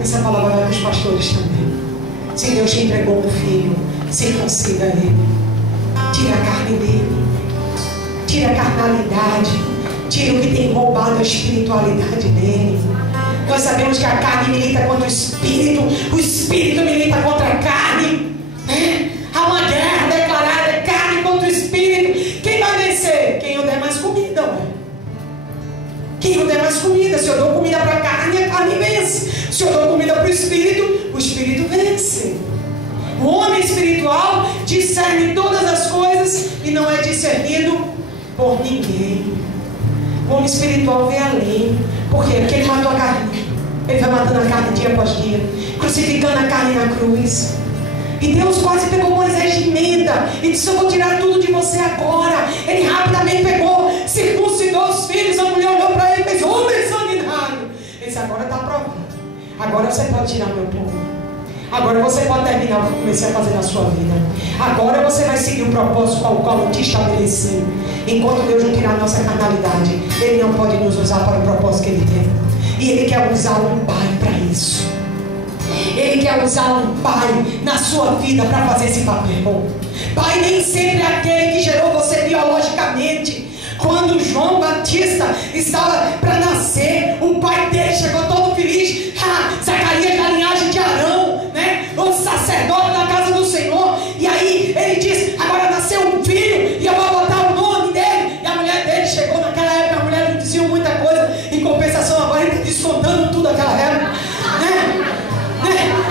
Essa palavra vai para os pastores também. Se Deus te entregou um filho, circuncida ele. Tira a carne dele. Tira a carnalidade. Tira o que tem roubado a espiritualidade dele. Nós sabemos que a carne milita contra o espírito milita contra a carne, né? Há uma guerra declarada, carne contra o espírito. Quem vai vencer? Quem eu der mais comida, ué. Quem eu der mais comida? Se eu dou comida para a carne vence. Se eu dou comida para o espírito vence. O homem espiritual discerne todas as coisas e não é discernido por ninguém. O homem espiritual vê além. Por quê? Porque ele matou a carne. Ele vai matando a carne dia após dia, crucificando a carne na cruz. E Deus quase pegou Moisés de emenda e disse: eu vou tirar tudo de você agora. Ele rapidamente pegou, circuncidou os filhos. A mulher olhou para ele e fez: homem sanguinário. Ele disse: agora está provado. Agora você pode tirar meu povo. Agora você pode terminar o que eu comecei a fazer na sua vida. Agora você vai seguir o propósito para o qual eu te estabeleci. Enquanto Deus não tirar a nossa carnalidade, Ele não pode nos usar para o propósito que Ele tem. E Ele quer usar um pai para isso. Ele quer usar um pai na sua vida para fazer esse papel. Pai nem sempre é aquele que gerou você biologicamente. Quando João Batista estava para nascer, o pai dele chegou todo feliz. Zacarias da linhagem de Arão, né? O sacerdote da casa do Senhor. E aí ele disse: agora nasceu um filho e eu vou botar o nome dele. E a mulher dele chegou naquela época. A mulher não dizia muita coisa. Em compensação, agora ele está descontando tudo naquela época, né?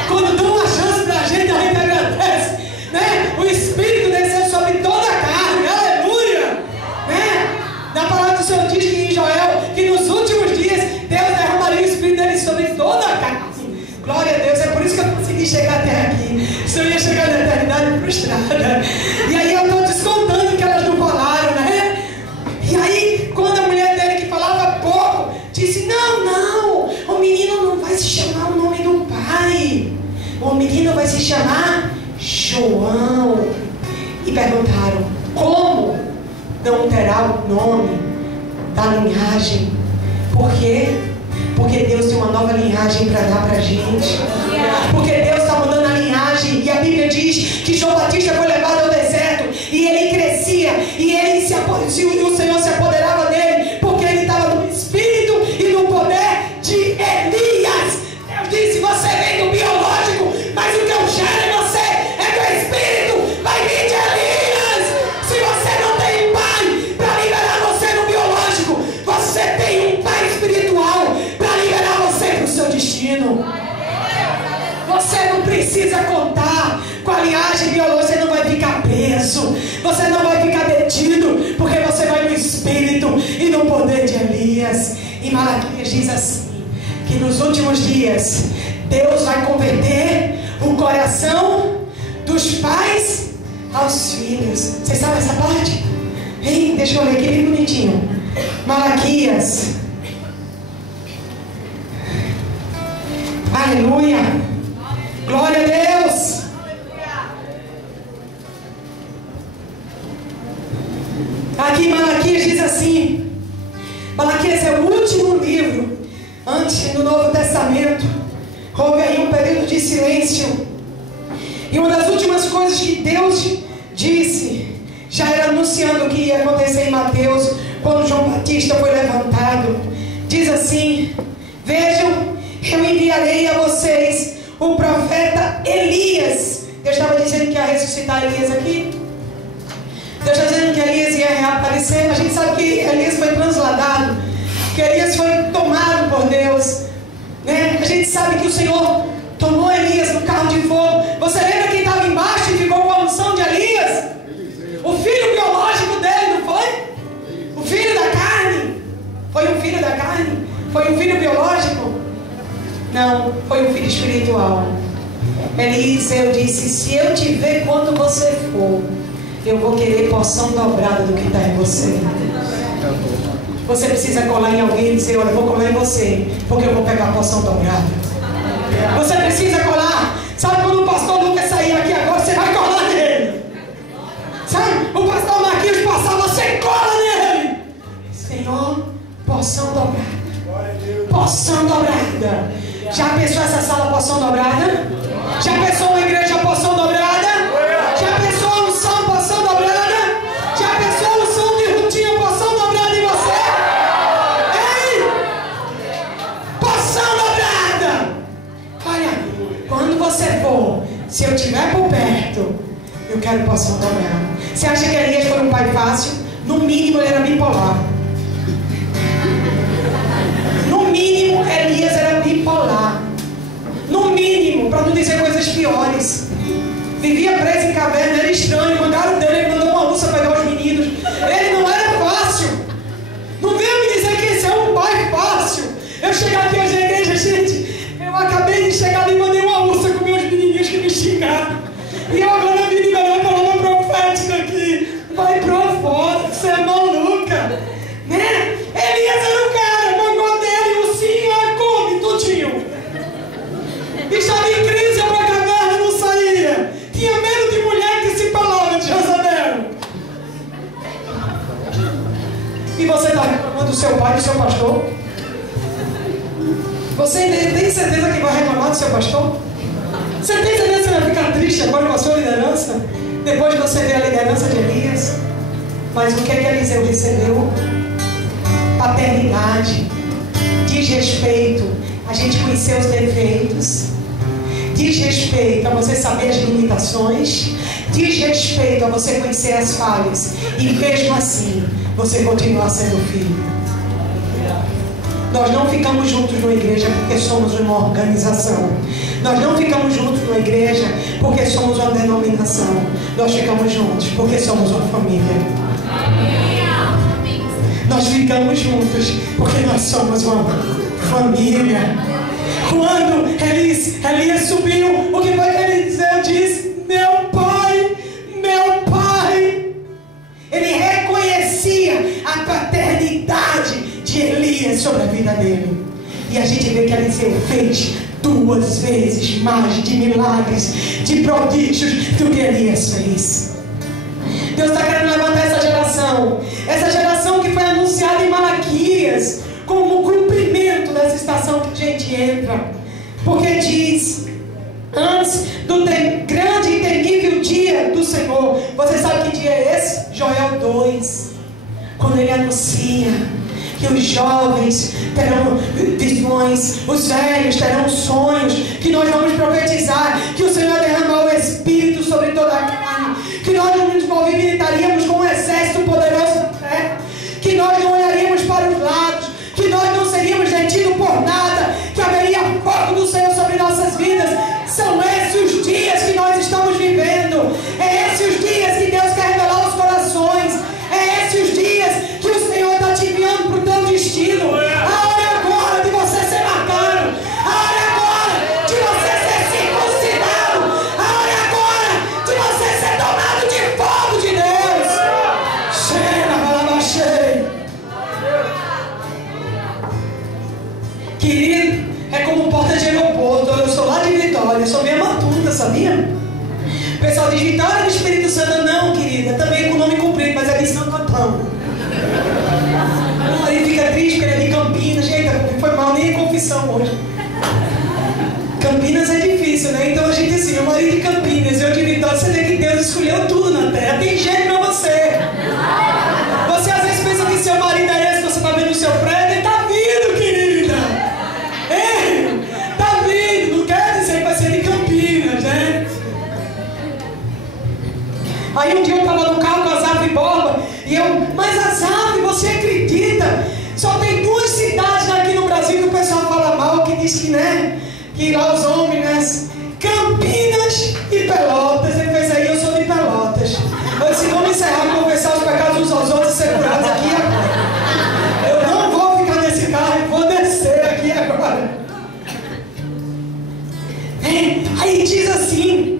Quando dão uma chance para a gente agradece, né? O Espírito desceu sobre toda a carne, aleluia, né? Na palavra do Senhor diz que em Joel, que nos últimos dias Deus derramaria o Espírito dele sobre toda a carne. Glória a Deus, é por isso que eu consegui chegar até aqui. Senão eu ia chegar na eternidade frustrada. E aí eu estou descontando que elas não falaram, né? E aí, quando a mulher dele, que falava pouco, disse: não, o menino não vai se chamar o nome do pai. O menino vai se chamar João. E perguntaram: como não terá o nome da linhagem? Por quê? Porque Deus tem uma nova linhagem para dar para a gente. Porque Deus está mudando a linhagem. E a Bíblia diz que João Batista foi levado ao deserto. E ele crescia. E o Senhor se apoderava dele. Porque ele estava no espírito e no poder de Elias. Deus disse: você vem do biológico, mas o que eu gero em você é do espírito. Vai vir de Elias. Se você não tem pai para liberar você no biológico, você tem um pai espiritual para liberar você para o seu destino. Você não precisa contar com a linhagem biológica. Você não vai ficar preso. Você não vai ficar detido, porque você vai no espírito e no poder de Elias. E Malaquias diz assim: que nos últimos dias Deus vai converter o coração dos pais aos filhos. Vocês sabem essa parte? Ei, deixa eu ler aqui bem bonitinho. Malaquias. Aleluia. Glória a Deus. Aqui Malaquias diz assim. Malaquias é o último livro antes do Novo Testamento. Houve aí um período de silêncio. E uma das últimas coisas que Deus disse, já era anunciando o que ia acontecer em Mateus, quando João Batista foi levantado. Diz assim: vejam, eu enviarei a vocês o profeta Elias. Deus estava dizendo que ia ressuscitar Elias aqui. Deus está dizendo que Elias ia reaparecer. Mas a gente sabe que Elias foi transladado, que Elias foi tomado por Deus, né? A gente sabe que o Senhor tomou Elias no carro de fogo. Você lembra quem estava embaixo e ficou com a unção de Elias? O filho biológico dele, não foi? O filho da carne. Foi um filho da carne? Foi um filho biológico? Não, foi um filho espiritual. Eliseu disse: se eu te ver quando você for, eu vou querer porção dobrada do que está em você. Você precisa colar em alguém e dizer: olha, eu vou colar em você, porque eu vou pegar a porção dobrada. Você precisa colar. Sabe quando o pastor Lucas sair aqui agora, você vai colar nele. Sabe? O pastor Marquinhos passar, você cola nele. Senhor, porção dobrada. Porção dobrada. Já pensou essa sala porção dobrada? Já pensou uma igreja porção dobrada? Já pensou a unção porção dobrada? Já pensou a unção de rotina porção dobrada em você? Ei! Porção dobrada! Olha, quando você for, se eu estiver por perto, eu quero porção dobrada. Você acha que Elias foi um pai fácil? No mínimo ele era bipolar. No mínimo Elias era bipolar. No mínimo, para não dizer coisas piores. Vivia preso em caverna, era estranho. Mandaram dele, ele mandou uma ursa pegar os meninos. Ele não era fácil. Não venha me dizer que esse é um pai fácil. seu pai, do seu pastor? Você tem certeza que vai reclamar do seu pastor? Você tem certeza que você vai ficar triste agora com a sua liderança? Depois de você ver a liderança de Elias? Mas o que é que Eliseu recebeu? Paternidade, diz respeito a gente conhecer os defeitos, diz respeito a você saber as limitações, diz respeito a você conhecer as falhas, e mesmo assim você continuar sendo filho. Nós não ficamos juntos numa igreja porque somos uma organização. Nós não ficamos juntos numa igreja porque somos uma denominação. Nós ficamos juntos porque somos uma família. Nós ficamos juntos porque nós somos uma família. Quando Elias subiu, o que foi que Eliseu disse? Meu pai, meu pai. Ele reconhecia a paternidade de Elias sobre a vida dele. E a gente vê que Eliseu fez 2 vezes mais de milagres, de prodígios do que Elias fez. Deus está querendo levantar essa geração que foi anunciada em Malaquias como cumprimento dessa estação que a gente entra, porque diz: antes do grande e temível dia do Senhor. Você sabe que dia é esse? Joel 2, quando ele anuncia que os jovens terão visões, os velhos terão sonhos, que nós vamos profetizar, que o Senhor derramar o Espírito sobre toda a carne, que nós nos movimentaríamos com um exército poderoso na terra, que nós não olharíamos para os lados, que nós não seríamos detidos por nada, que haveria fogo do Senhor sobre nossas vidas. São esses os dias que nós estamos vivendo, é esses os dias que Deus quer revelar os corações, é esses os dias que o Senhor está te enviando para o teu destino. A hora é agora de você ser marcado, a hora é agora de você ser circuncidado, a hora é agora de você ser tomado de fogo de Deus. Querido, é como porta de aeroporto. Eu sou lá de Vitória, eu sou meio matuta, sabia? O pessoal diz Vitória do Espírito Santo. Não, querida, também com o nome comprido, mas é de Santo Antão. Aí fica triste porque ele é de Campinas. Eita, foi mal, nem é confissão hoje. Campinas é difícil, né? Então a gente assim, eu moro de Campinas, eu de Vitória. Você vê que Deus escolheu tudo na terra, tem jeito pra você. Você às vezes pensa que seu marido é esse que você tá vendo no seu prédio. Ele tá vindo, querida. Tá vindo, não quer dizer que vai ser de Campinas, né? Aí um dia eu estava no carro com a Zaf Borba e mas a Zaf, você acredita? Só tem 2 cidades aqui no Brasil que o pessoal fala mal, que diz que, né? Que lá os homens, né? Campinas e Pelotas. Ele fez aí, eu sou de Pelotas. Eu disse, vamos encerrar, confessar os pecados uns aos outros e ser curados aqui agora. Eu não vou ficar nesse carro, vou descer aqui agora. Aí diz assim: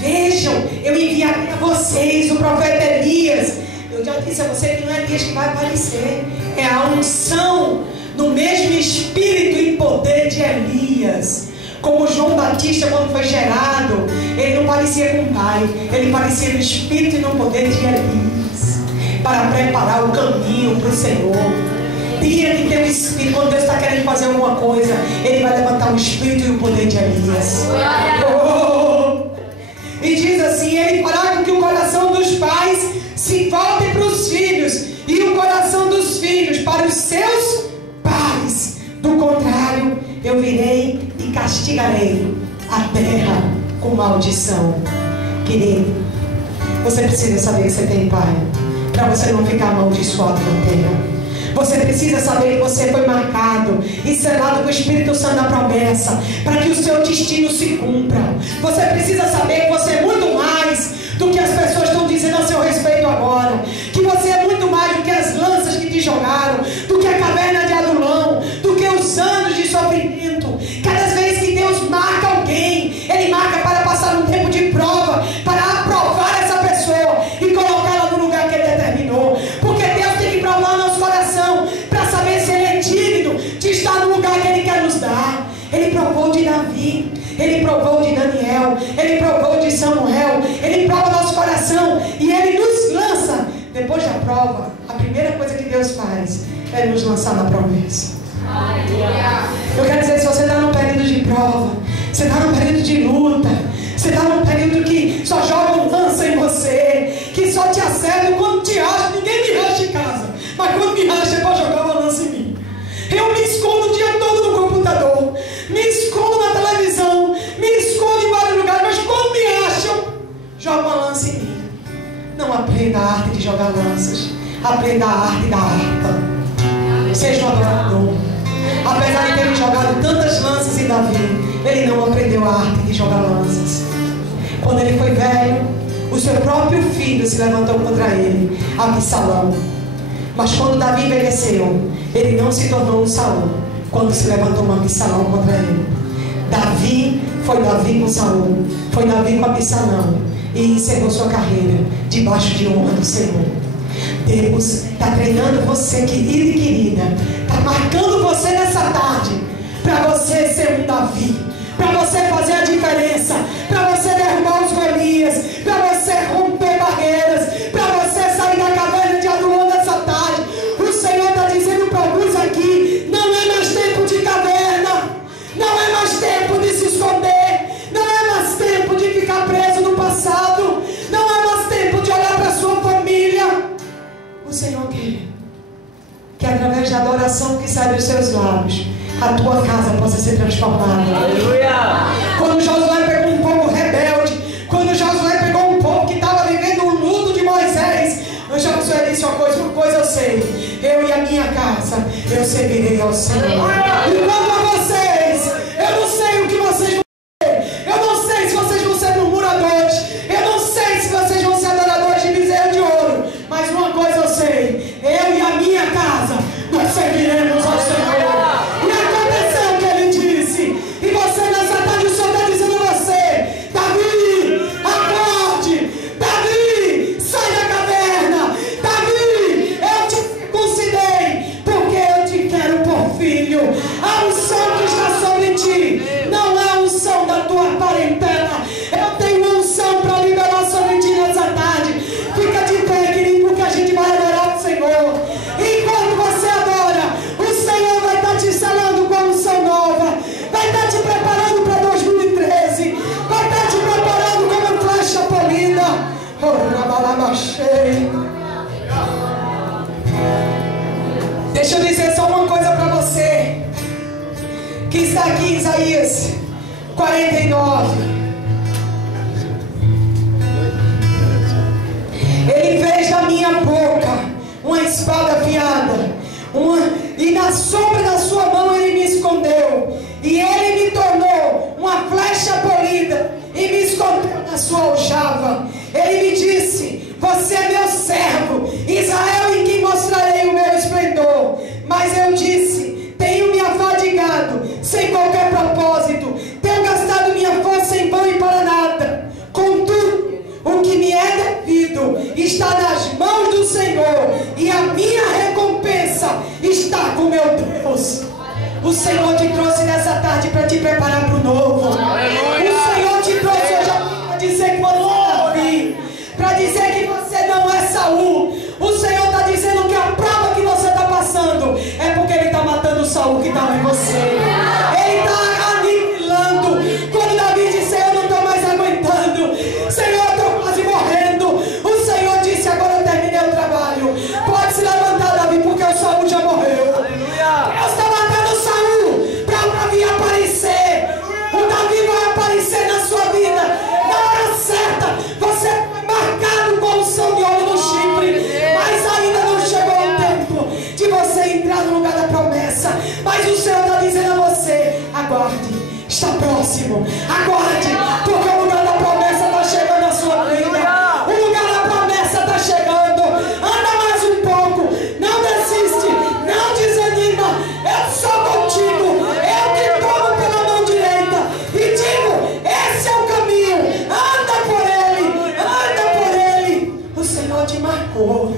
vejam, eu enviarei a vocês o profeta Elias. Eu já disse a você que não é Elias que vai aparecer, é a unção no mesmo espírito e poder de Elias. Como João Batista, quando foi gerado, ele não parecia com o pai, ele parecia no espírito e no poder de Elias, para preparar o caminho para o Senhor. Tinha que ter o espírito. Quando Deus está querendo fazer alguma coisa, ele vai levantar o espírito e o poder de Elias. E diz assim: ele fará com que o coração dos pais se volte para os filhos, e o coração dos filhos para os seus pais. Do contrário, eu virei e castigarei a terra com maldição. Querido, você precisa saber que você tem pai, para você não ficar amaldiçoado na terra. Você precisa saber que você foi marcado e selado com o Espírito Santo da promessa, para que o seu destino se cumpra. Você precisa saber que você é muito mais do que as pessoas estão dizendo a seu respeito agora, que você é muito mais do que as lanças que te jogaram, do que a caverna de Adulão, do que os anos de sofrimento. Cada vez que Deus marca alguém, Ele marca para passar um tempo de prova, para aprovar essa pessoa e colocá-la no lugar que Ele determinou. Porque Deus tem que provar nosso coração para saber se Ele é digno de estar no lugar que Ele quer nos dar. Ele provou de Davi, Ele provou de Daniel, Ele provou de Samuel, Ele prova nosso coração e Ele nos lança. Depois da prova, a primeira coisa que Deus faz é nos lançar na promessa. Eu quero dizer, se você está num período de prova, você está num período de luta, você está num período que só jogam lança em você, que só te acertam quando te acha. Ninguém me racha em casa, mas quando me racha é para jogar uma lança em mim. Eu me escondo o dia todo no computador, me escondo na televisão, me escondo em vários lugares, mas quando me acham, jogam uma lança em mim. Não aprenda a arte de jogar lanças, aprenda a arte da harpa. Seja um adorador. Apesar de ter jogado tantas lanças em Davi, ele não aprendeu a arte de jogar lanças. Quando ele foi velho, o seu próprio filho se levantou contra ele, Absalão. Mas quando Davi envelheceu, ele não se tornou um Saul quando se levantou um Absalão contra ele. Davi foi Davi com Saul, foi Davi com Absalão, e encerrou sua carreira debaixo de honra do Senhor. Deus está treinando você, querido e querida, está marcando você nessa tarde para você ser um Davi, para você fazer a diferença, para você derrubar os Golias, para você romper barreiras, para você sair da caverna de Adulão nessa tarde. O Senhor está dizendo para alguns aqui: não é mais tempo de caverna, não é mais tempo de se esconder, não é mais tempo de ficar preso no passado, não é mais tempo de olhar para a sua família. O Senhor quer que através da adoração que sai dos seus lábios, a tua casa possa ser transformada. Aleluia! Quando Josué pegou um povo rebelde, quando Josué pegou um povo que estava vivendo o luto de Moisés, Josué disse uma coisa eu sei: eu e a minha casa, eu servirei ao Senhor. E quanto a vocês, eu não sei o que vocês vão ser, eu não sei se vocês vão ser murmuradores, eu não sei se vocês vão ser adoradores de bezerro de ouro, mas uma coisa eu sei: eu e a minha casa, nós serviremos ao Senhor. E aconteceu o que ele disse. E você nessa tarde, o Senhor está dizendo a você: Davi, acorde. Davi, sai da caverna. Davi, eu te circuncidei porque eu te quero por filho. A unção que está sobre ti não é a unção da tua parentela. Eu tenho uma unção para liberar sobre ti nessa tarde. Fica de pé, querido, porque a gente vai adorar o Senhor. Enquanto você adora, o Senhor vai estar te selando com a unção nova, vai estar te preparando para 2013, vai estar te preparando como flecha polida. Deixa eu dizer só uma coisa para você que está aqui em Isaías 49. Ele fez da minha boca uma espada afiada, e na sombra da sua mão ele me escondeu, e ele me tornou uma flecha polida e me escondeu na sua aljava. Ele me disse: você é meu servo, Israel, em quem mostrarei o meu esplendor. Mas eu disse: tenho me afadigado sem qualquer propósito, tenho gastado minha força em vão e para nada. Contudo, o que me é devido está nas mãos do Senhor, e a minha recompensa está com meu Deus. O Senhor te trouxe nessa tarde para te preparar para o novo. O Senhor te trouxe hoje para dizer que você é Davi, para dizer que você não é Saul. O Senhor está dizendo que a prova que você está passando é porque Ele está matando o Saul que estava em você. Ele está aniquilando. Quando Davi disse: eu não estou mais aguentando, Senhor, estou quase morrendo, o Senhor disse: agora eu terminei o trabalho, pode se levantar, Davi, porque o Saul já morreu. Deus está matando o Saul para o Davi aparecer. O Davi vai aparecer na sua vida na hora certa. Você foi marcado com o sangue de óleo no chifre, mas ainda não chegou o tempo de você entrar no lugar da promessa. Mas o Senhor está dizendo a você: aguarde, está próximo, aguarde, porque o lugar da promessa está chegando na sua vida. O lugar da promessa está chegando. Anda mais um pouco, não desiste, não desanima. Eu sou contigo, eu te tomo pela mão direita e digo: esse é o caminho, anda por ele. O Senhor te marcou,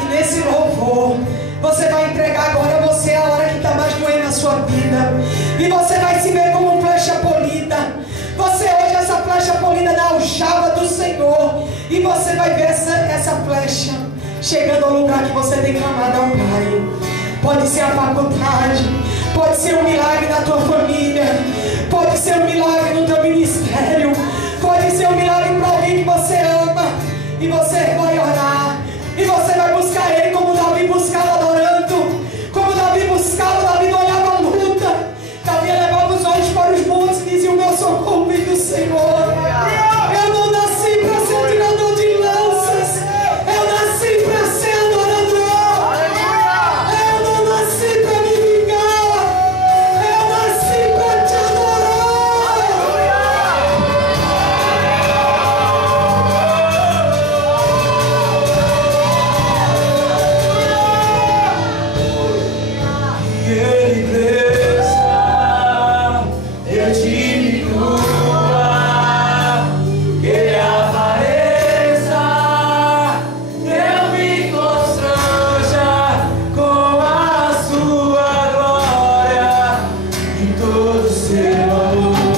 e nesse louvor você vai entregar agora você a hora que está mais doendo na sua vida, e você vai se ver como flecha polida. Você hoje é essa flecha polida na aljava do Senhor, e você vai ver essa flecha chegando ao lugar que você tem clamado ao Pai. Pode ser a faculdade, pode ser um milagre na tua família, pode ser um milagre no teu ministério, pode ser um milagre para alguém que você ama. E você vai orar, e você vai buscar Ele como Davi buscava adorando, como Davi buscava. Davi não olhava a luta, Davi levava os olhos para os montes e dizia: o meu socorro vem do Senhor. Eu não nasci para ser tirador de lanças, eu nasci para ser adorador. Eu não nasci para me vingar, eu nasci para te adorar. Ele cresça, eu diminua, Ele apareça, eu me constranja com a sua glória e todo o seu amor.